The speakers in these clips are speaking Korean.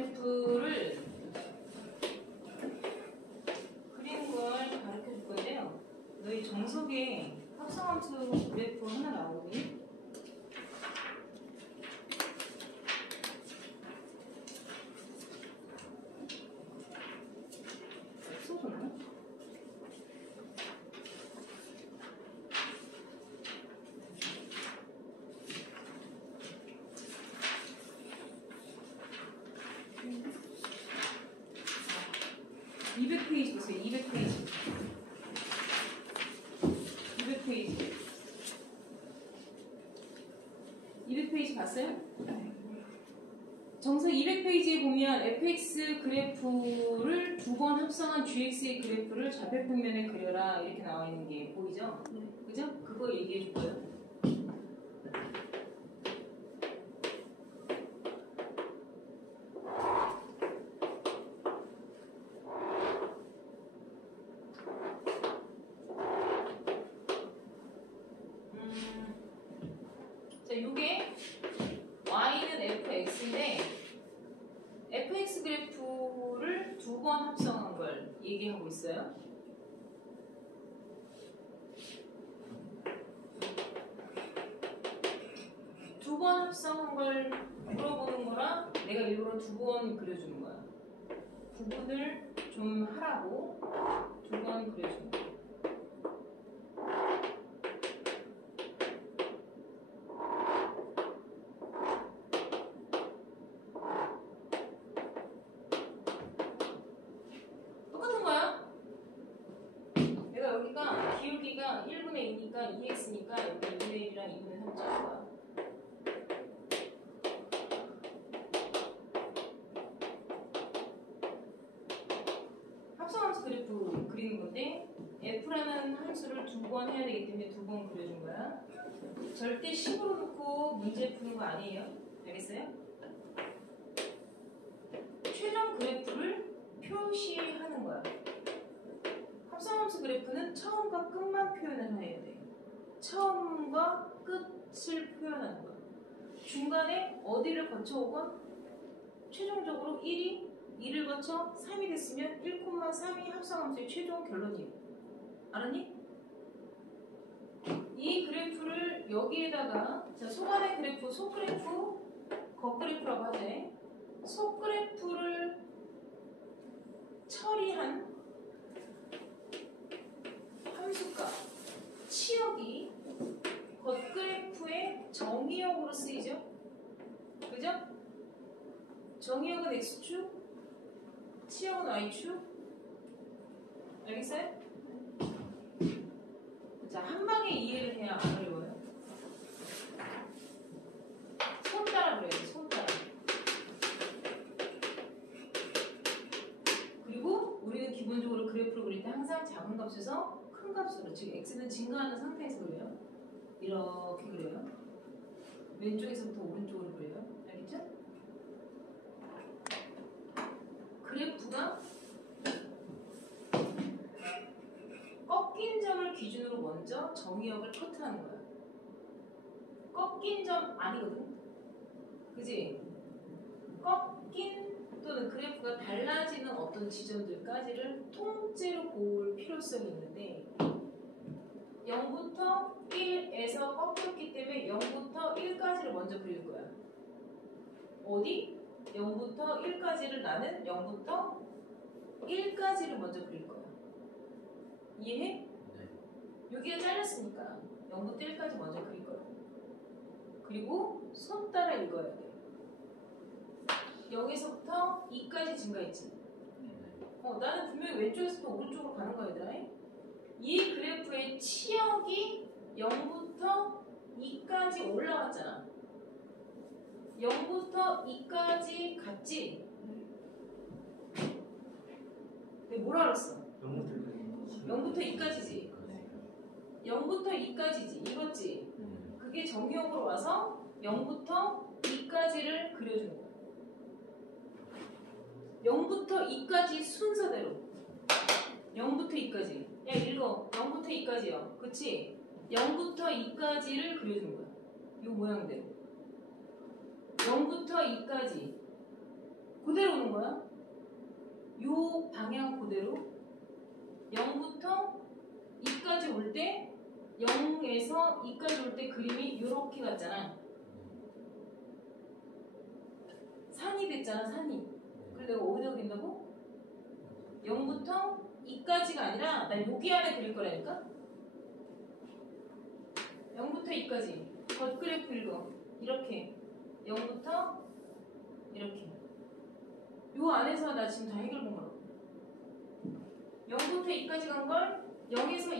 그래프를 그리는 걸 가르쳐 줄 건데요. 너희 정석에 합성함수 그래프 하나 나오거든요. 없어졌나? 아, 200페이지 보세요. 200페이지. 200페이지. 200페이지 봤어요? 정석 200페이지에 보면 fx 그래프를 두 번 합성한 gx의 그래프를 좌표평면에 그려라 이렇게 나와 있는 게 보이죠? 그죠? 그거 얘기해 줄 거예요. 자, 요게 y는 fx인데 fx 그래프를 두 번 합성한 걸 얘기하고 있어요. 두 번 합성한 걸 물어보는 거랑 내가 일부러 두 번 그려주는 거야. 구분을 좀 하라고 두 번 그려주는 거야. 똑같은 거야. 내가 여기가 기울기가 1분의 2니까 2x니까 여기 2분의 1이랑 2분의 3 짜는 거야. 합성함수 그래프 그리는 건데 f라는 함수를 두 번 해야 되기 때문에 두 번 그려준 거야. 절대 식으로 놓고 문제 푸는 거 아니에요. 알겠어요? 최종 그래프를 표시하는 거야. 합성함수 그래프는 처음과 끝만 표현을 해야 돼. 처음과 끝을 표현하는 거야. 중간에 어디를 거쳐오건 최종적으로 1이 2를 거쳐 3이 됐으면 1,3이 합성함수의 최종 결론이에요. 알았니? 이 그래프를 여기에다가 자, 속안의 그래프, 속그래프, 겉그래프라고 하지. 속그래프를 처리한 함수값 치역이 겉그래프의 정의역으로 쓰이죠. 그죠? 정의역은 x축, 치역은 y축. 알겠어요? 자, 한 방에 이해를 해야 안 어려워요. 손 따라 그래요. 손 따라. 그리고 우리는 기본적으로 그래프를 그릴 때 항상 작은 값에서 큰 값으로, 즉 x는 증가하는 상태에서 그려요. 이렇게 그려요. 왼쪽에서부터 오른쪽으로 그려요. 알겠죠? 그래프가 꺾인 점을 기준으로 먼저 정의역을 커트하는 거야. 꺾인 점 아니거든. 그지? 꺾인 또는 그래프가 달라지는 어떤 지점들까지를 통째로 볼 필요성이 있는데 0부터 1에서 꺾였기 때문에 0부터 1까지를 먼저 그릴 거야. 어디? 0부터 1까지를 나는 0부터 1까지를 먼저 그릴 거야. 이해해? 네. 여기가 잘렸으니까 0부터 1까지 먼저 그릴 거야. 그리고 손 따라 읽어야 돼. 0에서부터 2까지 증가했지. 나는 분명히 왼쪽에서부터 오른쪽으로 가는 거야, 얘들아. 이 그래프의 치역이 0부터 2까지 올라갔잖아. 0부터 2까지 갔지? 내가 뭐라 그랬어? 0부터 2까지지? 0부터 2까지지? 이거지? 그게 정의역으로 와서 0부터 2까지를 그려주는 거야. 0부터 2까지 순서대로 0부터 2까지 야 읽어. 0부터 2까지요. 그치? 0부터 2까지를 그려주는 거야. 이 모양대로 0부터 2까지 그대로 오는 거야. 요 방향 그대로 0부터 2까지 올 때 0에서 2까지 올 때 그림이 이렇게 갔잖아. 산이 됐잖아, 산이. 그래서 내가 어디다 그린다고? 0부터 2까지가 아니라 나 여기 안에 그릴 거라니까? 0부터 2까지 덧그래프 읽어. 이렇게 0부터 이렇게 요 안에서 나 지금 다 해결 본 거라고. 0부터 2까지 간 걸 0에서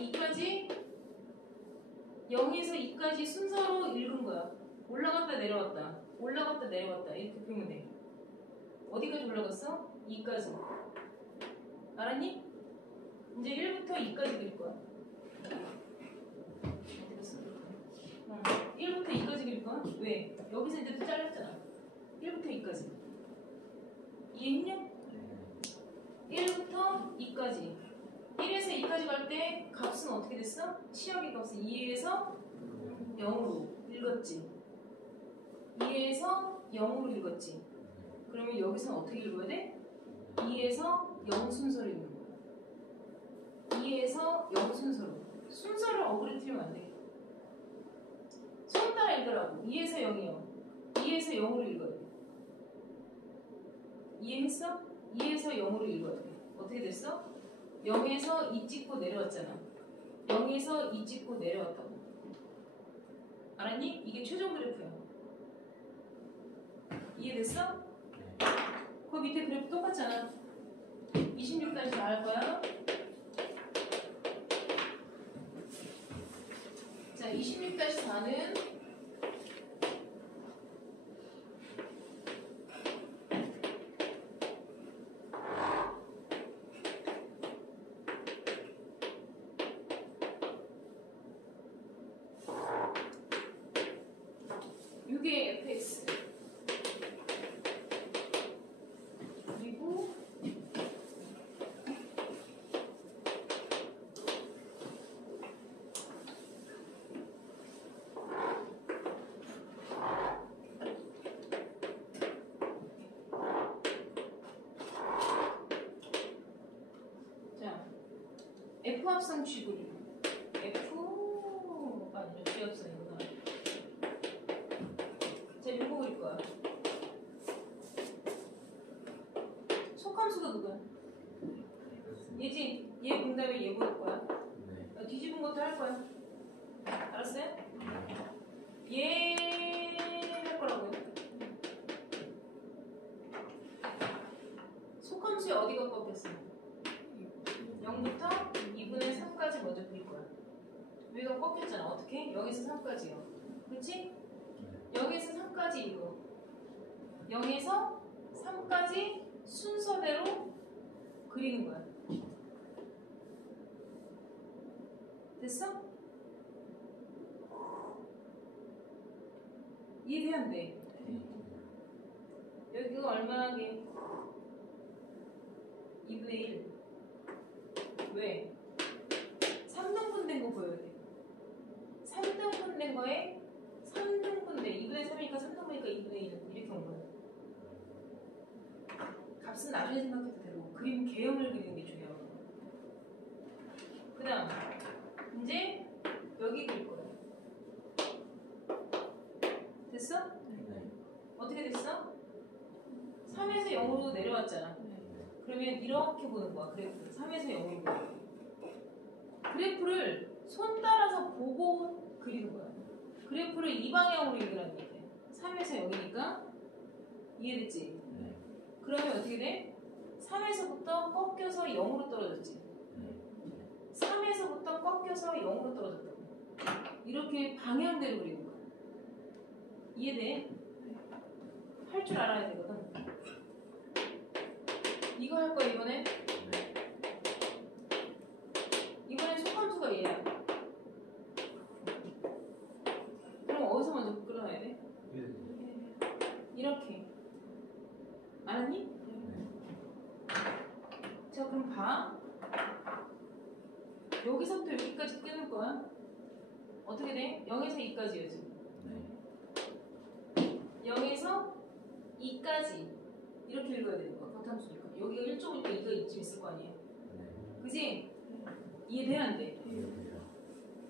2까지 순서로 읽은 거야. 올라갔다 내려왔다. 올라갔다 내려왔다. 이렇게 보면 돼. 어디까지 올라갔어? 2까지. 알았니? 이제 1부터 2까지 그릴 거야. 어디 갔어? 1부터 2까지 그릴 거야. 왜? 여기서 이제 또 잘렸잖아. 1부터 2까지. 이해했냐? 1부터 2까지. 1에서 2까지 갈 때 값은 어떻게 됐어? 치역의 값은 2에서 0으로 읽었지. 2에서 0으로 읽었지. 그러면 여기서는 어떻게 읽어야 돼? 2에서 0 순서로 읽는 거야. 2에서 0 순서로. 순서를 어그리 틀리면 안 돼. 손 따라 읽으라고. 2에서 0이요. 2에서 0으로 읽어야 돼. 이해했어? 2에서 0으로 읽어야 돼. 어떻게 됐어? 0에서 2 찍고 내려왔잖아. 0에서 2 찍고 내려왔다고. 알았니? 이게 최종 그래프야. 이해됐어? 그 밑에 그래프 똑같잖아. 26까지 다 할 거야. 자, 26-4는 이게 fx 그리고 자 f 합성 쥐구리 f가 아니라 g 합성이구나. 자 요거 그릴 거야. 속함수가 누구야? 얘지? 얘 본 다음에 얘 볼 거야. 뒤집은 것도 할 거야. 알았어요? 얘 할 거라고요. 속함수에 어디가 꺾였어? 0부터 2분의 3까지 먼저 그릴 거야. 여기가 꺾였잖아. 어떻게? 0에서 3까지요. 그렇지? 0에서 3까지 이거. 0에서 3까지 순서대로 그리는 거야. 됐어? 이해돼 안 돼? 여기가 얼마나게? 2분의 1. 왜? 3등분 된 거 보여야 돼. 3등분 된 거에 3등분 돼. 2분의 3이니까 3등분이니까 2분의 1. 이렇게 온 거야. 값은 나중에 생각해도 되고 그림 개형을 그리는 게 중요하고. 그 다음 이제 여기 그릴 거야. 됐어? 네. 어떻게 됐어? 3에서 0으로 내려왔잖아. 그러면 이렇게 보는 거야. 그래프 3에서 0으로 보는 거야. 그래프를 손 따라서 보고 그리는 거야. 그래프를 이 방향으로 읽으라는 얘기야. 3에서 0이니까 이해됐지? 네. 그러면 어떻게 돼? 3에서부터 꺾여서 0으로 떨어졌지. 3에서부터 꺾여서 0으로 떨어졌다고. 이렇게 방향대로 그리는 거야. 이해돼? 할 줄 알아야 되거든. 이거 할 거야 이번에? 이번엔 속함수가 얘야. 그럼 어디서 먼저 끌어놔야 돼? 이렇게. 알았니? 자 그럼 봐. 여기서부터 여기까지 끄는 거야. 어떻게 돼? 0에서 2까지였지. 0에서 2까지. 이렇게 읽어야 되는 거야. 겉함수니까. 여기가 1쪽이니까 2가 이쯤 있을 거 아니에요. 그지? 이해돼 안 돼?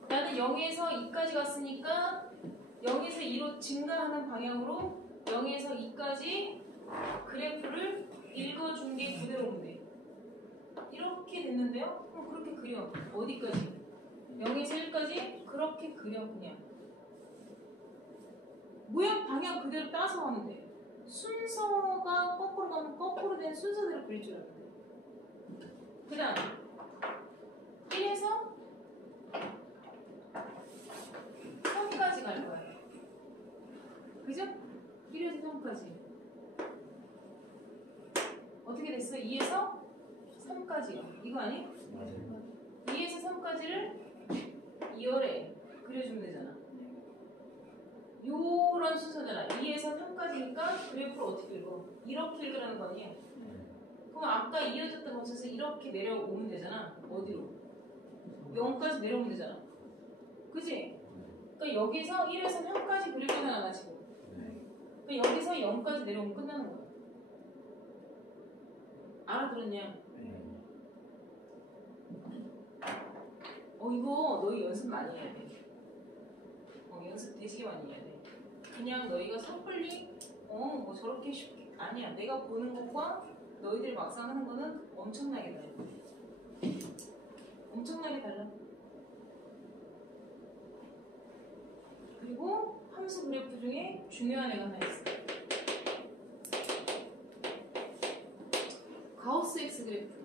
나는 0에서 2까지 갔으니까 0에서 2로 증가하는 방향으로 0에서 2까지 그래프를 읽어준 게 그대로면 돼. 이렇게 됐는데요? 그럼 그렇게 그려. 어디까지? 0에서 1까지 그렇게 그려 그냥. 모양 방향 그대로 따서 하면 돼. 순서가 거꾸로 가면 거꾸로 된 순서대로 그릴 줄 알아야 돼. 그 다음 1에서 3까지 갈 거야. 그죠? 1에서 3까지. 어떻게 됐어? 2에서 3까지요. 이거 아니? 2에서 3까지를 2열에 그려주면 되잖아. 요런 순서잖아. 2에서 3까지니까 그래프를 어떻게 읽어? 이렇게 읽으라는 거 아니야? 그럼 아까 이어졌던 거쳐서 이렇게 내려오면 되잖아. 어디로? 0까지 내려오면 되잖아. 그지? 그러니까 여기서 1에서 3까지 그릴 거는 안 하시고 그러니까 여기서 0까지 내려오면 끝나는 거야. 알아들었냐? 이거 너희 연습 많이 해야 돼. 연습 되시게 많이 해야 돼. 그냥 너희가 섣불리 뭐 저렇게 쉽게 아니야. 내가 보는 것과 너희들이 막상 하는 거는 엄청나게 달라. 엄청나게 달라. 그리고 함수 그래프 중에 중요한 애가 하나 있어. 가우스 X 그래프.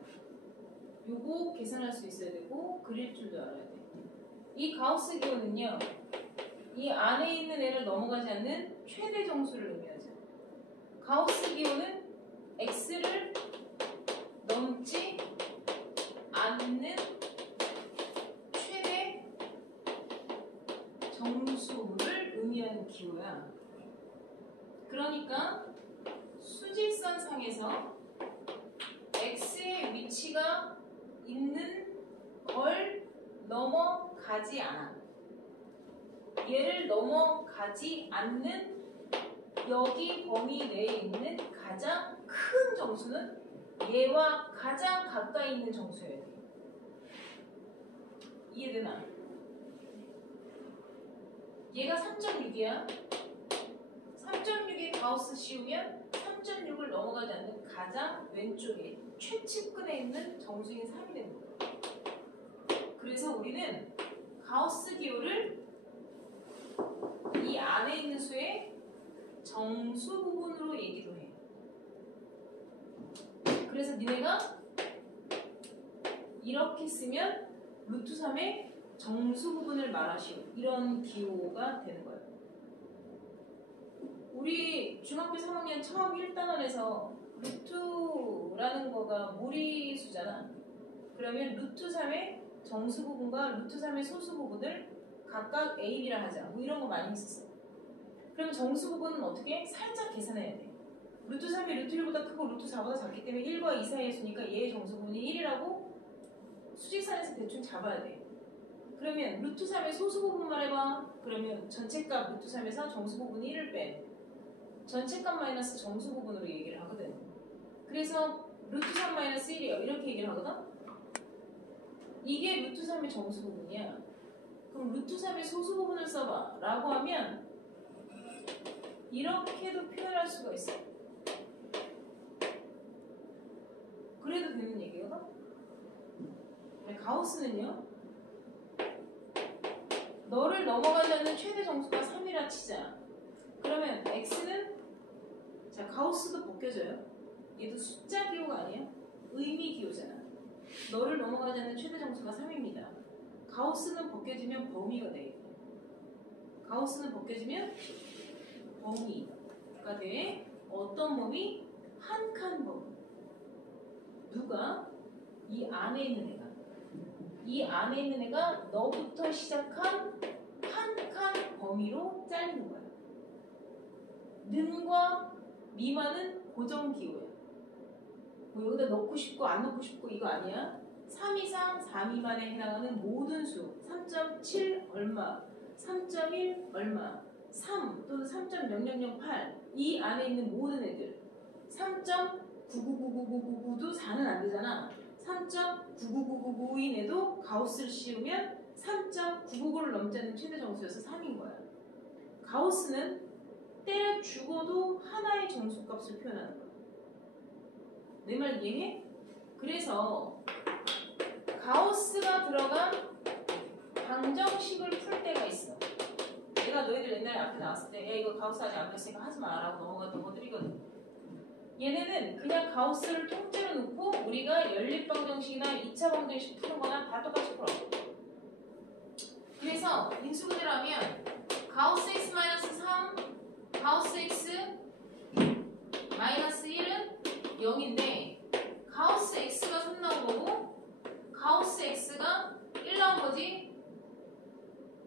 요거 계산할 수 있어야 되고 그릴 줄도 알아야 돼. 이 가우스 기호는요. 이 안에 있는 애를 넘어가지 않는 최대 정수를 의미하죠. 가우스 기호는 x를 넘지 않는 최대 정수를 의미하는 기호야. 그러니까 수직선 상에서 x의 위치가 있는 걸 넘어가지 않아. 얘를 넘어가지 않는 여기 범위 내에 있는 가장 큰 정수는 얘와 가장 가까이 있는 정수여야 돼. 이해되나? 얘가 3.6이야. 3.6의 가우스 씌우면 3.6을 넘어가지 않는 가장 왼쪽에 최측근에 있는 정수인 3이 되는 거야. 그래서 우리는 가우스 기호를 이 안에 있는 수의 정수 부분으로 얘기도 해. 그래서 니네가 이렇게 쓰면 루트 3의 정수 부분을 말하시오. 이런 기호가 되는 거예요. 우리 중학교 3학년 처음 1단원에서 루트라는 거가 무리수잖아. 그러면 루트 3의 정수 부분과 루트 3의 소수 부분을 각각 A, B라 하자. 뭐 이런 거 많이 했었어. 그럼 정수 부분은 어떻게? 살짝 계산해야 돼. 루트 3이 루트 1보다 크고 루트 4보다 작기 때문에 1과 2 사이의 수니까 얘의 정수 부분이 1이라고 수직선에서 대충 잡아야 돼. 그러면 루트 3의 소수 부분 말해봐. 그러면 전체값 루트 3에서 정수 부분이 1을 빼. 전체값 마이너스 정수 부분으로 얘기를 하거든. 그래서 루트 3 마이너스 1이요. 이렇게 얘기를 하거든. 이게 루트 3의 정수 부분이야. 그럼 루트 3의 소수 부분을 써봐 라고 하면 이렇게도 표현할 수가 있어. 그래도 되는 얘기거든. 가우스는요, 너를 넘어가지 않는 최대 정수가 3이라 치자. 그러면 x는, 자, 가우스도 벗겨져요. 얘도 숫자 기호가 아니야. 의미 기호잖아. 너를 넘어가지 않는 최대 정수가 3입니다. 가우스는 벗겨지면 범위가 돼. 가우스는 벗겨지면 범위가 돼. 어떤 범위? 한 칸 범위. 누가? 이 안에 있는 애가. 이 안에 있는 애가 너부터 시작한 한 칸 범위로 잘리는 거야. 능과 미만은 고정 기호야. 뭐 여기다 넣고 싶고 안 넣고 싶고 이거 아니야. 3 이상 4 미만에 해당하는 모든 수 3.7 얼마 3.1 얼마 3 또는 3.0008 이 안에 있는 모든 애들 3.9999999도 4는 안 되잖아. 3.99999 이내도 가우스를 씌우면 3.999를 넘지 않는 최대 정수여서 3인 거야. 가우스는 때려 죽어도 하나의 정수값을 표현하는 거야. 내 말 이해해? 그래서 가우스가 들어간 방정식을 풀 때가 있어. 내가 너희들 옛날에 앞에 나왔을 때 야 이거 가우스 아직 안 했으니까 하지 마라고 넘어갔던 것들이거든. 얘네는 그냥 가우스를 통째로 놓고 우리가 연립방정식이나 2차 방정식 푸는 거랑 다 똑같이 풀어. 그래서 인수 그대로 하면 가우스 x-3 가우스 x 마이너스 1은 0인데 가우스 x가 3 나온 거고 가우스 x가 1 나온 거지.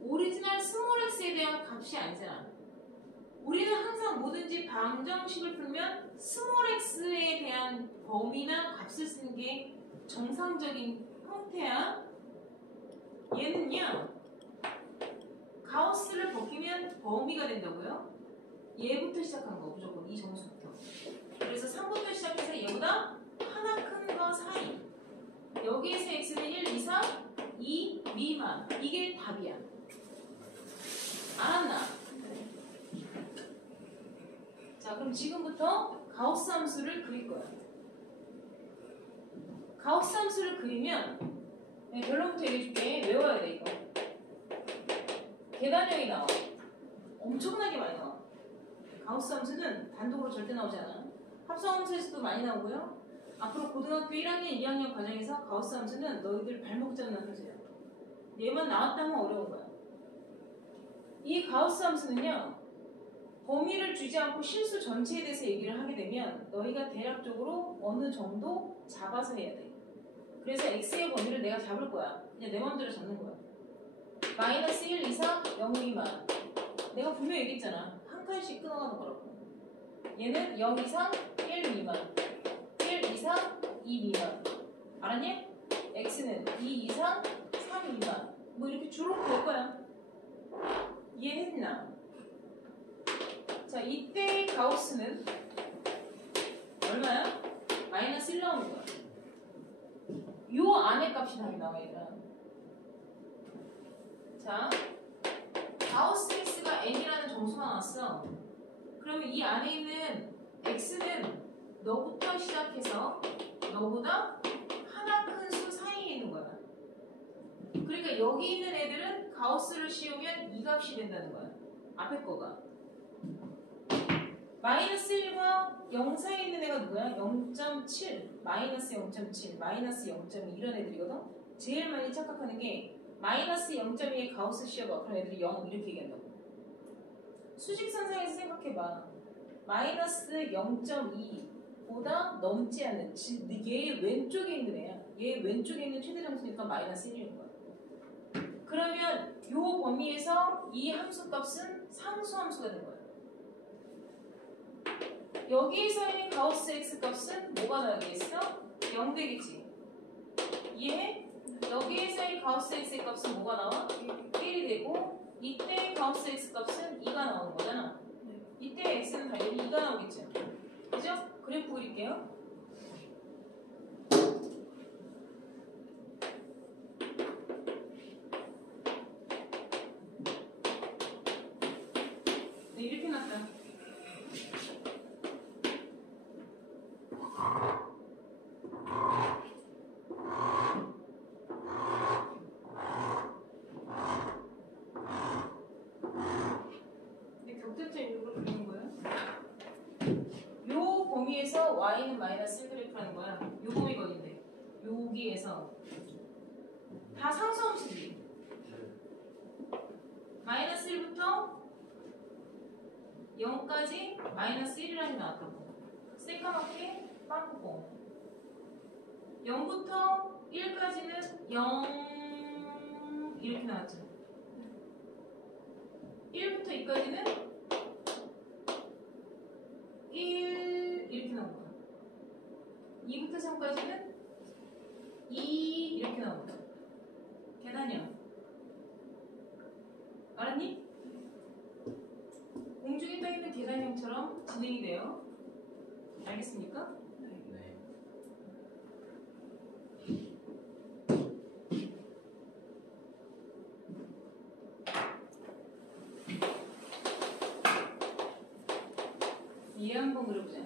오리지널 스몰 x에 대한 값이 아니잖아. 우리는 항상 뭐든지 방정식을 풀면 스몰 x에 대한 범위나 값을 쓰는 게 정상적인 형태야. 얘는요 가우스를 벗기면 범위가 된다고요? 얘부터 시작한 거 무조건 이 정수부터. 그래서 3부터 시작해서 얘보다 하나 큰 거 사이. 여기에서 x는 1 이상 2 미만. 이게 답이야. 알았나? 자 그럼 지금부터 가우스 함수를 그릴 거야. 가우스 함수를 그리면 결론부터 얘기해줄게. 외워야 돼 이거. 계단형이 나와. 엄청나게 많이 나와. 가우스 함수는 단독으로 절대 나오지 않아. 합성 함수에서도 많이 나오고요. 앞으로 고등학교 1학년, 2학년 과정에서 가우스 함수는 너희들 발목 잡는 함수야. 얘만 나왔다 하면 어려운 거야. 이 가우스 함수는요. 범위를 주지 않고 실수 전체에 대해서 얘기를 하게 되면 너희가 대략적으로 어느 정도 잡아서 해야 돼. 그래서 x의 범위를 내가 잡을 거야. 그냥 내 마음대로 잡는 거야. 마이너스 1 이상 0 미만. 내가 분명히 얘기했잖아. 한 칸씩 끊어가는 거라고. 얘는 0 이상 1 미만 1 이상 2 미만. 알았니? x는 2 이상 3 미만. 뭐 이렇게 주로 볼 거야. 이해했나? 자, 이때의 가우스는 얼마야? 마이너스 1 나오는 거야. 요 안에 값이 답이 나와 얘들아. 자, 가우스 x가 n이라는 정수가 나왔어. 그러면 이 안에 있는 x는 너부터 시작해서 너보다 하나 큰 수 사이에 있는 거야. 그러니까 여기 있는 애들은 가우스를 씌우면 이 값이 된다는 거야. 앞에 거가. 마이너스 1과 0 사이에 있는 애가 누구야? 0.7, 마이너스 0.7, 마이너스 0.2 이런 애들이거든? 제일 많이 착각하는 게 마이너스 0.2에 가우스 씌워봐. 그럼 애들이 0 이렇게 얘기한다고. 수직선상에서 생각해봐. 마이너스 0.2보다 넘지 않는, 얘 왼쪽에 있는 애야. 얘 왼쪽에 있는 최대 정수니까 마이너스 1인 거야. 그러면 이 범위에서 이 함수 값은 상수 함수가 된 거야. 여기에서의 가우스 x 값은 뭐가 나오겠어? 0 되겠지. 이해해? 여기에서의 가우스 x의 값은 뭐가 나와? 1이 되고 이때의 가우스 x 값은 2가 나오는 거잖아. 이때 x는 당연히 2가 나오겠죠. 그죠? 그래프 그릴게요. 네, 이렇게 났다. 여기에서 y는 마이너스 1 그래프라는 거야. 요 범위가 어딘데? 여기에서 다 상수함수지. 마이너스 1부터 0까지 마이너스 1이라는 게 나왔다고. 새까맣게 빵꾸뽕. 0부터 1까지는 0 이렇게 나왔죠. 1부터 2까지는 1 이렇게 나온 거야. 2부터 3까지는 2 이렇게 나온 거야. 계단형. 알았니? 공중에 떠있는 계단형처럼 진행이 돼요. 알겠습니까? 네. 얘 한번 그려보자.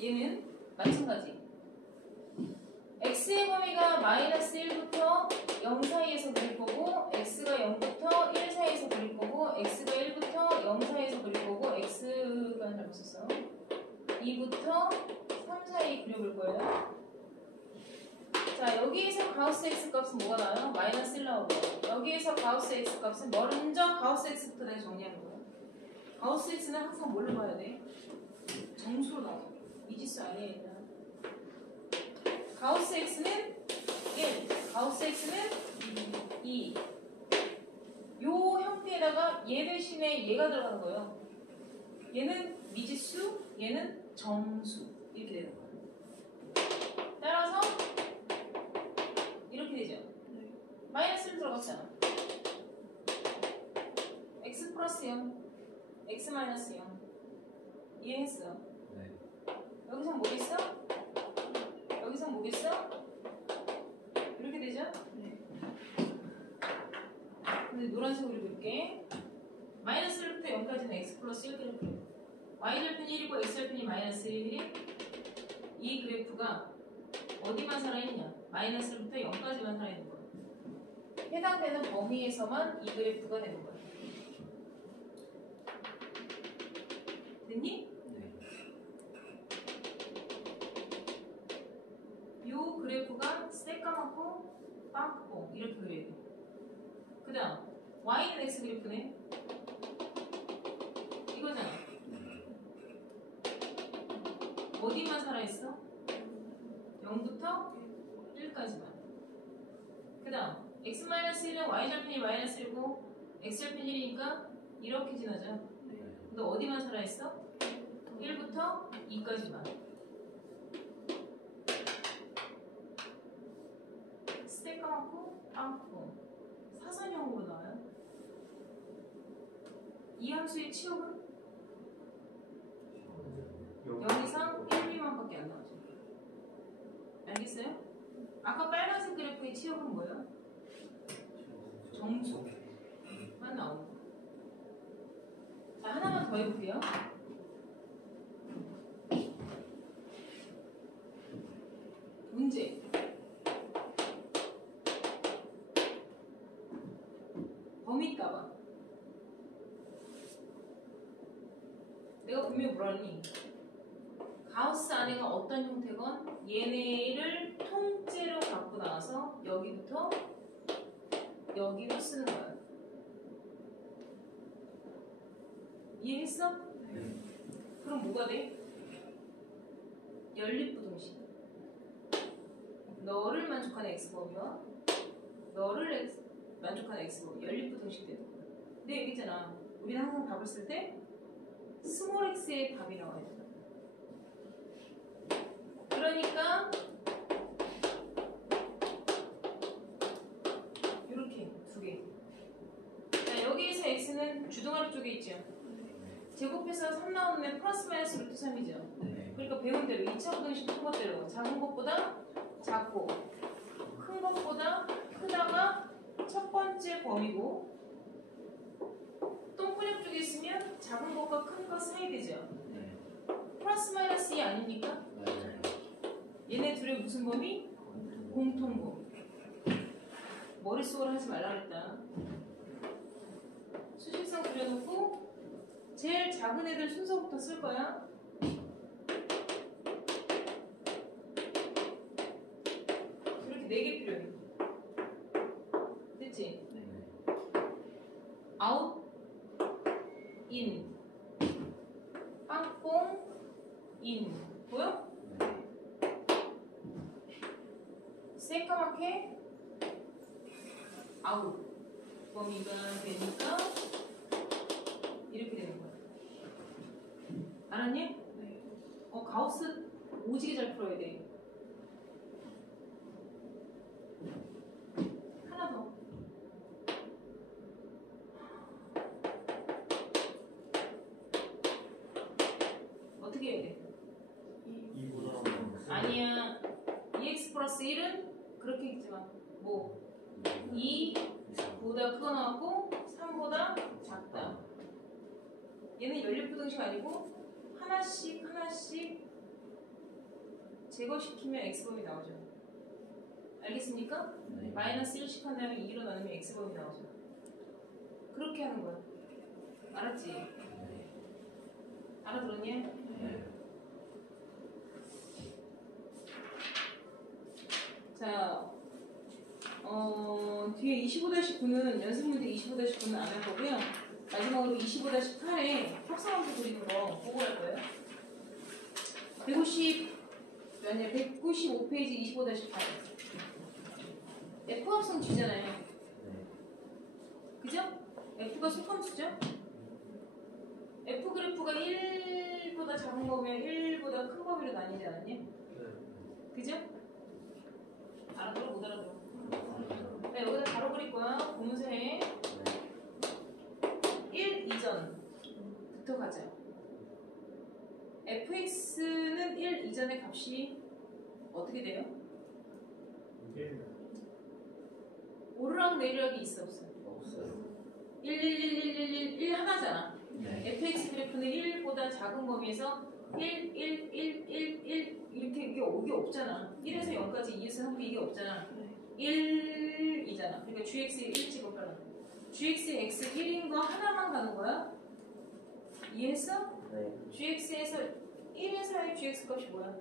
얘는 마찬가지. x의 범위가 마이너스 1부터 0 사이에서 그릴 거고, x가 0부터 1 사이에서 그릴 거고, x가 1부터 0 사이에서 그릴 거고, x가 잘못 썼어. 2부터 3 사이 그려볼 거예요. 자, 여기에서 가우스 x 값은 뭐가 나와요? 마이너스 1 나오고, 여기에서 가우스 x 값은 먼저 가우스 x부터 내가 정리하는 거야. 가우스 x는 항상 뭘로 봐야 돼? 정수로 나와. 미지수 아니야, 일단. 가우스 x는 1, 가우스 x는 2. 요 형태에다가 얘 대신에 얘가 들어가는 거예요. 얘는 미지수, 얘는 정수. 이렇게 되는 거예요. 따라서 이렇게 되죠. 마이너스 1 들어갔잖아. x 플러스 0, x 마이너스 0. 이해했어? 네. 여기서 뭐겠어? 여기서 뭐겠어? 이렇게 되죠? 네. 근데 노란색으로 그릴게. 마이너스 1부터 0까지는 x 플러스 1 그래프. y절편이 1이고 x절편이 마이너스 1이 이 그래프가 어디만 살아있냐? 마이너스 1부터 0까지만 살아있는 거야. 해당되는 범위에서만 이 그래프가 되는 거야. 됐니? 네. 요 그래프가 새까맣고 빵꾸뽕 이렇게 그려야 돼. 그 다음 y는 x 그래프네. 이거잖아. 어디만 살아있어? 0부터 1까지만. 그 다음 x-1은 y절편이 마이너스 1고 x절편이 1이니까 이렇게 지나죠. 근데 어디만 살아있어? 1부터 2까지만. 새까맣고 빵꾸 사선형으로 나와요. 이 함수의 치역은 0 이상 1 미만밖에 안 나오죠. 알겠어요? 아까 빨간색 그래프의 치역은 뭐예요? 정수만 나오는 거. 자, 하나만 더 해볼게요. 문제. 범위 따봐. 내가 분명히 뭐라니? 가우스 안에가 어떤 형태건 얘네를 통째로 갖고 나와서 여기부터 여기로 쓰는 거야. 이해했어? 네. 그럼 뭐가 돼? 연립부동식. 너를 만족하는 x범위와 너를 만족하는 x범위 연립부동식 되는 거야. 근데 얘기했잖아. 우리는 항상 답을 쓸 때 스몰 x의 답이 나와야 돼. 그러니까 이렇게 두 개. 자, 여기에서 x는 주둥아리 쪽에 있죠. 제곱해서 3 나오면 플러스 마이너스 루트 3이죠. 네. 그러니까 배운 대로 2차 부등식 큰 것대로 작은 것보다 작고 큰 것보다 크다가 첫 번째 범위고 똥꾸녕 쪽에 있으면 작은 것과 큰 것 사이 되죠. 네. 플러스 마이너스 2 아닙니까? 맞아요. 얘네 둘의 무슨 범위? 공통범위. 머릿속으로 하지 말라 그랬다. 수직선 그려놓고 제일 작은 애들 순서부터 쓸 거야. 이렇게 4개 필요해. 됐지? 네. 아웃, 인, 빵뽕, 인. 보여? 네. 새까맣게 아웃 범위가 되니까 이렇게 되는 거야. 알았니? 네. 가우스 오지게 잘 풀어야 돼. 하나 더. 어떻게 해야 돼? 마이너스 1은 그렇게 있지만 뭐 2보다 크거 나왔고 3보다 작다. 얘는 연립부등식 아니고 하나씩 제거시키면 x범위 나오죠. 알겠습니까? 네. 마이너스 1씩 한 다음에 2로 나누면 x범위 나오죠. 그렇게 하는 거야. 알았지? 알아들었니? 네. 자, 뒤에 25-9는 연습문제 25-9는 안 할 거고요. 마지막으로 25-8에 합성함수 그리는 거 보고 할 거예요. 195페이지 25-8. F 합성 G잖아요. 그죠? F가 속함수죠? F 그래프가 1보다 작은 거면 1보다 큰 범위로 나뉘지 않았니? 그죠? 알아들어? 못 알아들어? 네, 여기다 바로 그릴 거야. 공세 1 이전부터 가자. fx는 1 이전의 값이 어떻게 돼요? 오르락 내리락이 있어 없어? 없어요. 1 하나잖아. 네. fx 그래프는 1보다 작은 범위에서 1 이렇게 이게 없잖아. 1에서 0까지 2에서 3까지 이게 없잖아. 1이잖아. 그러니까 gx에 1 찍어봐라. gx에 x 1인 거 하나만 가는 거야? 이해했어? 네. gx에서 1에서의 gx 값이 뭐야?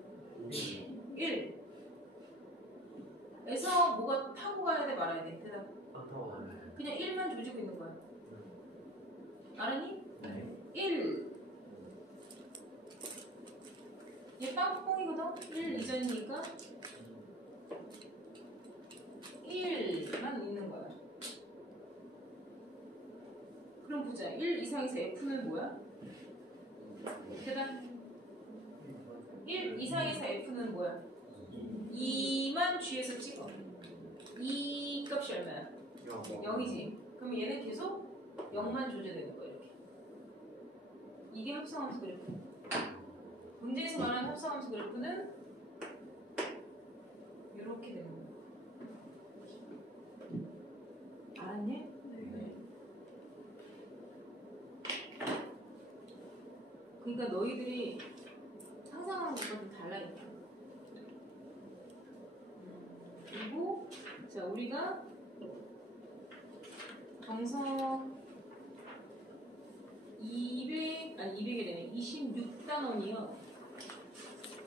1. 에서 뭐가 타고 가야 돼 말아야 돼? 대답. 그냥 1만 조지고 있는 거야. 알았니? 네. 1. 얘 빵꾸뽕이거든? 1 이전이니까 1만 있는 거야. 그럼 보자. 1 이상에서 F는 뭐야? 대답. 1 이상에서 F는 뭐야? 2만 G에서 찍어. 2 값이 얼마야? 0이지. 그럼 얘는 계속 0만 조절되는 거야. 이렇게. 이게 합성함수 그래프. 문제에서 말하는 합성함수 그래프는 이렇게 되는 거야. 알았니? 네. 그러니까 너희들이 상상하는 것과 좀 달라니까. 그리고 자 우리가 정석 200이래네. 26단원이요.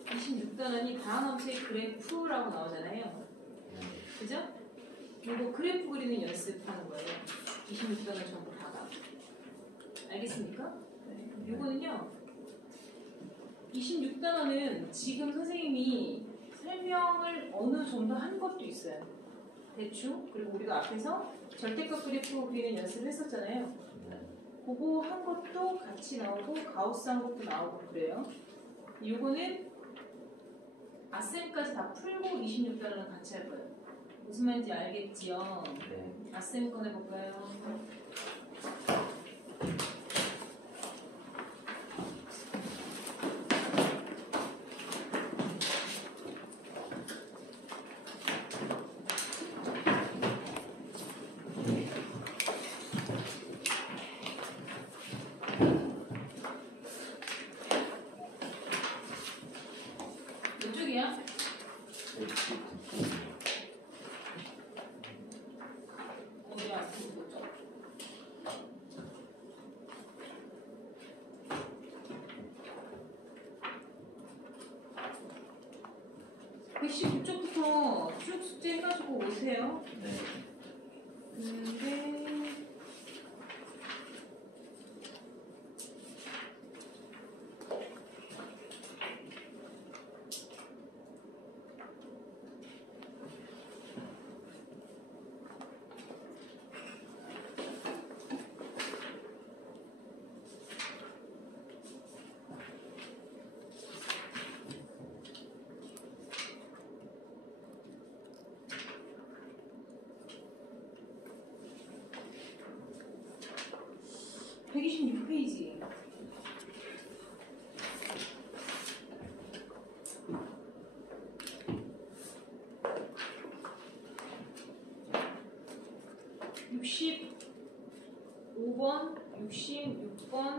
26단원이 다음 함수의 그래프라고 나오잖아요. 그죠? 이거 그래프 그리는 연습하는 거예요. 26단원 전부 다가. 알겠습니까? 요거는요. 26단원은 지금 선생님이 설명을 어느 정도 한 것도 있어요. 대충. 그리고 우리가 앞에서 절대값 그래프 그리는 연습을 했었잖아요. 그거 한 것도 같이 나오고 가우스 한 것도 나오고 그래요. 요거는 아셈까지 다 풀고 26단원은 같이 할 거예요. 무슨 말인지 알겠지요? 네. 아셈 꺼내볼까요? 이쪽이야? 어디야? 119쪽부터 쭉 숙제 해가지고 오세요. 네. 근데 페이지.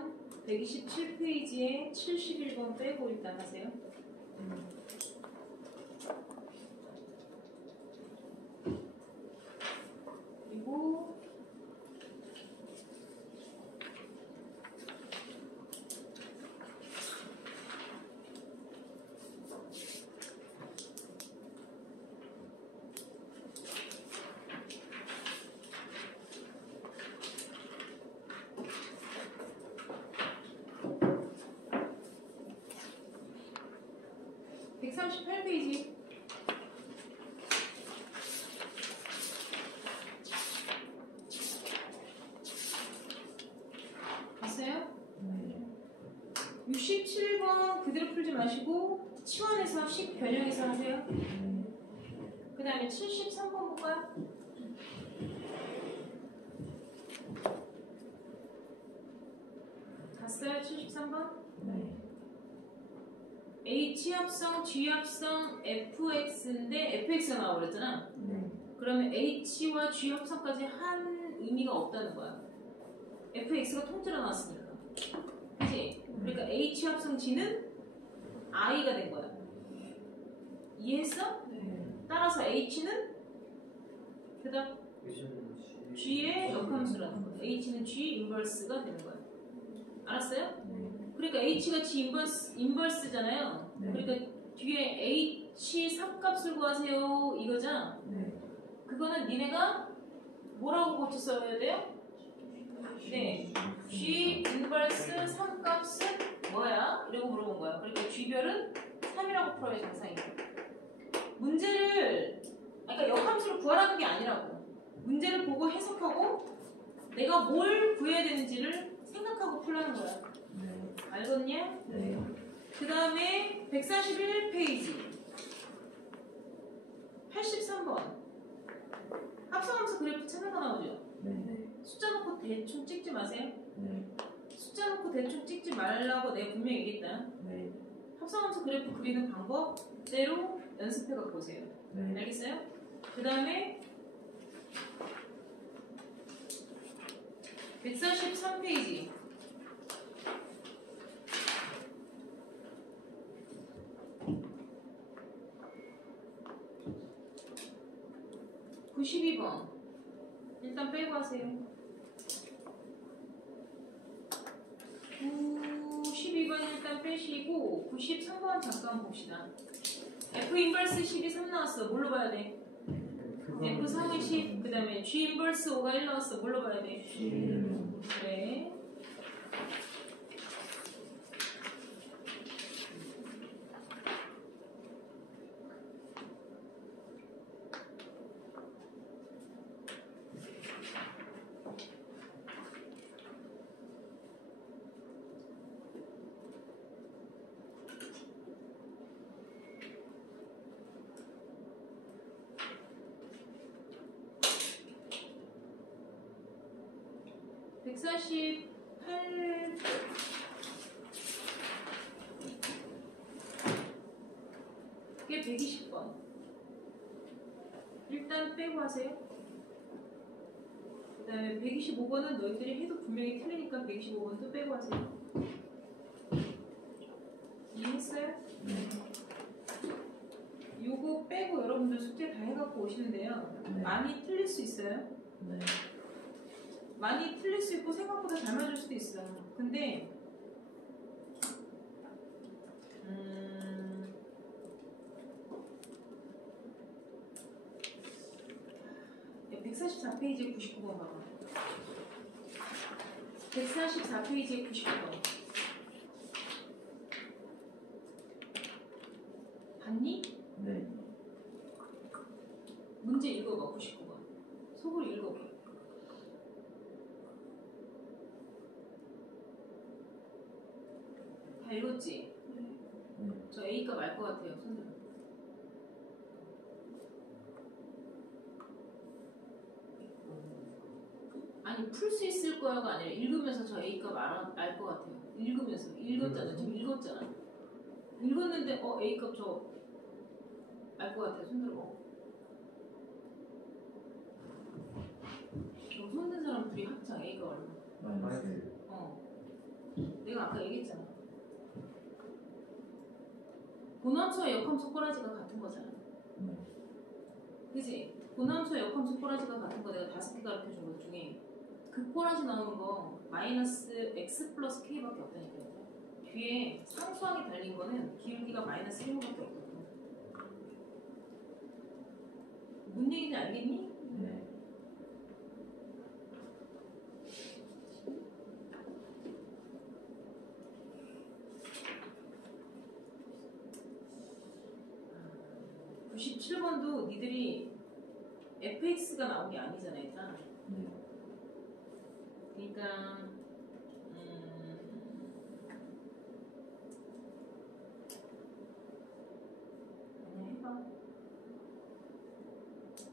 127번, 127페이지에 71번 빼고 일단 하세요. 그리고 138페이지 봤어요? 67번 그대로 풀지 마시고 치환해서 식 변형해서 하세요. 그 다음에 73번 볼까요? 봤어요? 73번? H 합성, G 합성, fx인데 fx가 나와버렸잖아. 그러면 H와 G 합성까지 한 의미가 없다는 거야. fx가 통째로 나왔으니까. 그치? 그러니까 H 합성 G는 I가 된 거야. 이해했어? 따라서 H는 그다음 G의 역함수라는 거야. H는 G 인버스가 되는 거야. 알았어요? 그러니까 H가 G 인버스잖아요. 그러니까 뒤에 H 3값을 구하세요 이거잖아. 그거는 니네가 뭐라고 고쳐 써야 돼요? 네, G 인버스 3값은 뭐야? 이라고 물어본 거야. 그러니까 G별은 3이라고 풀어야 정상이고, 문제를 그러니까 역함수를 구하라는 게 아니라고. 문제를 보고 해석하고 내가 뭘 구해야 되는지를 생각하고 풀라는 거야. 알겠냐? 그 다음에 141페이지 83번 합성함수 그래프 찾는 거 나오죠? 숫자 놓고 대충 찍지 마세요. 숫자 놓고 대충 찍지 말라고 내가 분명히 얘기했다. 합성함수 그래프 그리는 방법대로 연습해 갖고 오세요. 알겠어요? 그 다음에 143페이지 92번 일단 빼고 하세요. 92번 일단 빼시고 93번 잠깐 봅시다. F 인버스 10이 3 나왔어. 뭘로 봐야 돼? F 3은 10, 그 다음에 G 인버스 5가 1 나왔어. 뭘로 봐야 돼? 그래. 이게 120번 일단 빼고 하세요. 그 다음에 125번은 너희들이 해도 분명히 틀리니까 125번도 빼고 하세요. 이해했어요? 요거 빼고 여러분들 숙제 다 해갖고 오시는데요. 많이 틀릴 수 있어요. 많이 틀릴 수 있고 생각보다 잘 맞을 수도 있어요. 근데 144페이지에 99번 봐봐. 144페이지에 99번 봤니? 네. 문제 읽어봐. 99번 속으로 읽어봐. 다 읽었지? 저 A값 알 것 같아요. 손들어. 아니 풀 수 있을 거야가 아니라 읽으면서 저 A값 알 것 같아요. 읽으면서 읽었잖아. 지금 읽었잖아. 읽었는데 A값 저 알 것 같아요. 손들어. 손든 사람 둘이 합창 A값 얼마? 마이너스. 내가 아까 얘기했잖아. 고함수와 역함수 꼬라지가 같은 거잖아. 그지? 고함수와 역함수 꼬라지가 같은 거 내가 5개 가르쳐 준 것 중에 그 꼬라지 나오는 거 마이너스 x 플러스 k밖에 없다니까. 뒤에 상수항이 달린 거는 기울기가 마이너스 1밖에 없거든. 뭔 얘기인지 알겠니? 네. 아, 97번도 니들이 fx가 나온 게 아니잖아, 일단. 네. 그러니까 그냥 해봐.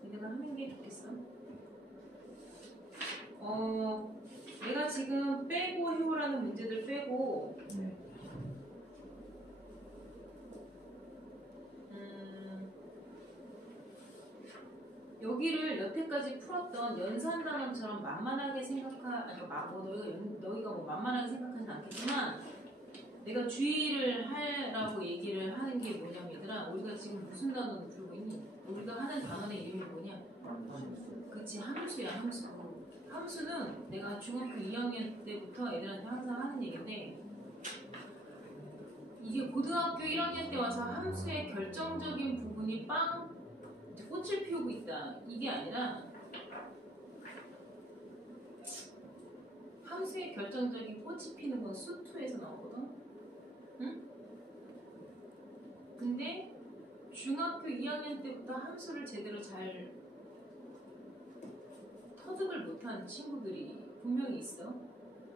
니네가 하는 게 좋겠어. 내가 지금 빼고 해보라는 문제들 빼고 네. 여기를 여태까지 풀었던 연산 단원처럼 만만하게 너희가 뭐 만만하게 생각하진 않겠지만 내가 주의를 하라고 얘기를 하는 게 뭐냐면 얘들아, 우리가 지금 무슨 단원을 풀고 있니? 우리가 하는 단원의 이름이 뭐냐? 그치, 함수야, 함수. 함수는 내가 중학교 2학년 때부터 애들한테 항상 하는 얘기인데 이게 고등학교 1학년 때 와서 함수의 결정적인 부분이 꽃을 피우고 있다. 이게 아니라 함수의 결정적인 꽃이 피는 건 수2에서 나오거든. 응? 근데 중학교 2학년 때부터 함수를 제대로 잘 터득을 못한 친구들이 분명히 있어.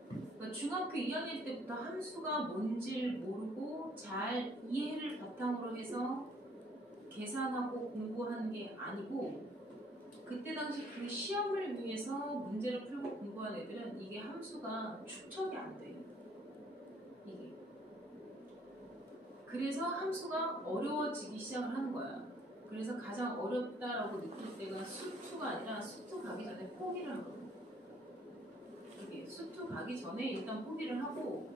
그러니까 중학교 2학년 때부터 함수가 뭔지를 모르고 잘 이해를 바탕으로 해서 계산하고 공부하는 게 아니고 그때 당시 그 시험을 위해서 문제를 풀고 공부한 애들은 이게 함수가 축척이 안 돼. 이게. 그래서 함수가 어려워지기 시작을 하는 거야. 그래서 가장 어렵다라고 느낄 때가 수2가 아니라 수2 가기 전에 포기를 하거든. 이게 수2 가기 전에 일단 포기를 하고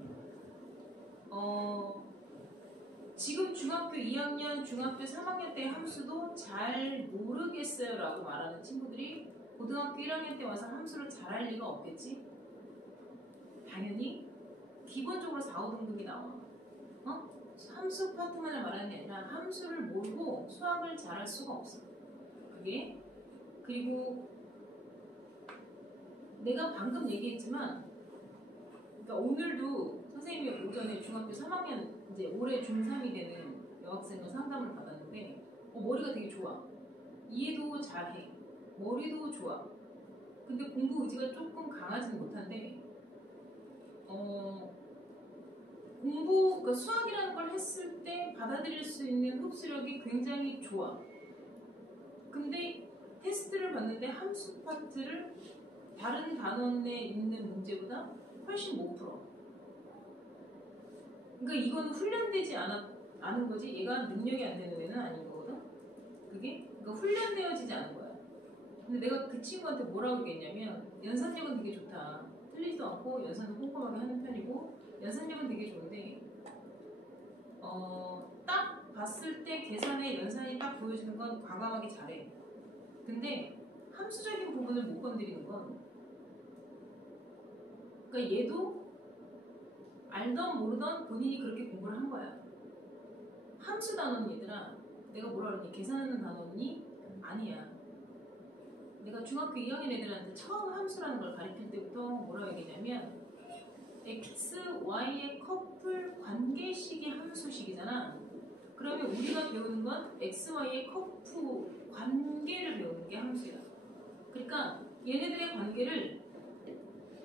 지금 중학교 2학년, 중학교 3학년 때 함수도 잘 모르겠어요 라고 말하는 친구들이 고등학교 1학년 때 와서 함수를 잘할 리가 없겠지? 당연히 기본적으로 4, 5등급이 나와. 함수 파트만을 말하는 게 아니라 함수를 모르고 수학을 잘할 수가 없어. 그게. 그리고 내가 방금 얘기했지만 그러니까 오늘도 선생님이 오전에 중학교 3학년 이제 올해 중3이 되는 여학생을 상담을 받았는데 머리가 되게 좋아. 이해도 잘해. 머리도 좋아. 근데 공부 의지가 조금 강하지는 못한데 그러니까 수학이라는 걸 했을 때 받아들일 수 있는 흡수력이 굉장히 좋아. 근데 테스트를 봤는데 함수 파트를 다른 단원에 있는 문제보다 훨씬 못 풀어. 그러니까 이건 훈련되지 않은 거지. 얘가 능력이 안 되는 애는 아닌 거거든. 그게 그러니까 훈련되어지지 않은 거야. 근데 내가 그 친구한테 뭐라고 얘기했냐면 연산력은 되게 좋다. 틀리지도 않고 연산을 꼼꼼하게 하는 편이고 연산력은 되게 좋은데 딱 봤을 때 계산의 연산이 딱 보여주는 건 과감하게 잘해. 근데 함수적인 부분을 못 건드리는 건 그러니까 얘도 알던 모르던 본인이 그렇게 공부를 한 거야. 함수 단원 얘들아, 내가 뭐라 그러니? 계산하는 단원이 아니야. 내가 중학교 2학년 애들한테 처음 함수라는 걸 가르칠 때부터 뭐라고 얘기했냐면 x, y의 커플 관계식이 함수식이잖아. 그러면 우리가 배우는 건 x, y의 커플 관계를 배우는 게 함수야. 그러니까 얘네들의 관계를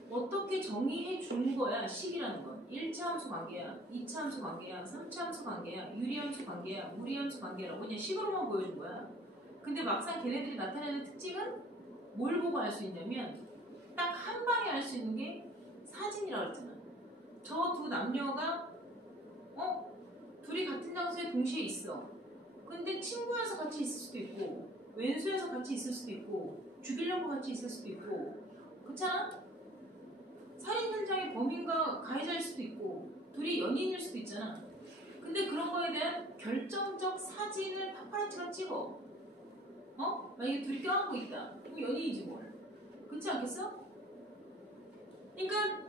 어떻게 정의해 준 거야, 식이라는 건. 1차 함수 관계야, 2차 함수 관계야, 3차 함수 관계야, 유리함수 관계야, 무리함수 관계라고 그냥 식으로만 보여준 거야. 근데 막상 걔네들이 나타내는 특징은 뭘 보고 알 수 있냐면 딱 한 방에 알 수 있는 게 사진이라고 했잖아. 저 두 남녀가 둘이 같은 장소에 동시에 있어. 근데 친구여서 같이 있을 수도 있고 왼수여서 같이 있을 수도 있고 죽이려고 같이 있을 수도 있고 그렇잖아? 살인 현장의 범인과 가해자일 수도 있고 둘이 연인일 수도 있잖아. 근데 그런 거에 대한 결정적 사진을 파파라치가 찍어. 만약에 둘이 껴안고 있다. 그럼 연인이지 뭘. 그렇지 않겠어? 그러니까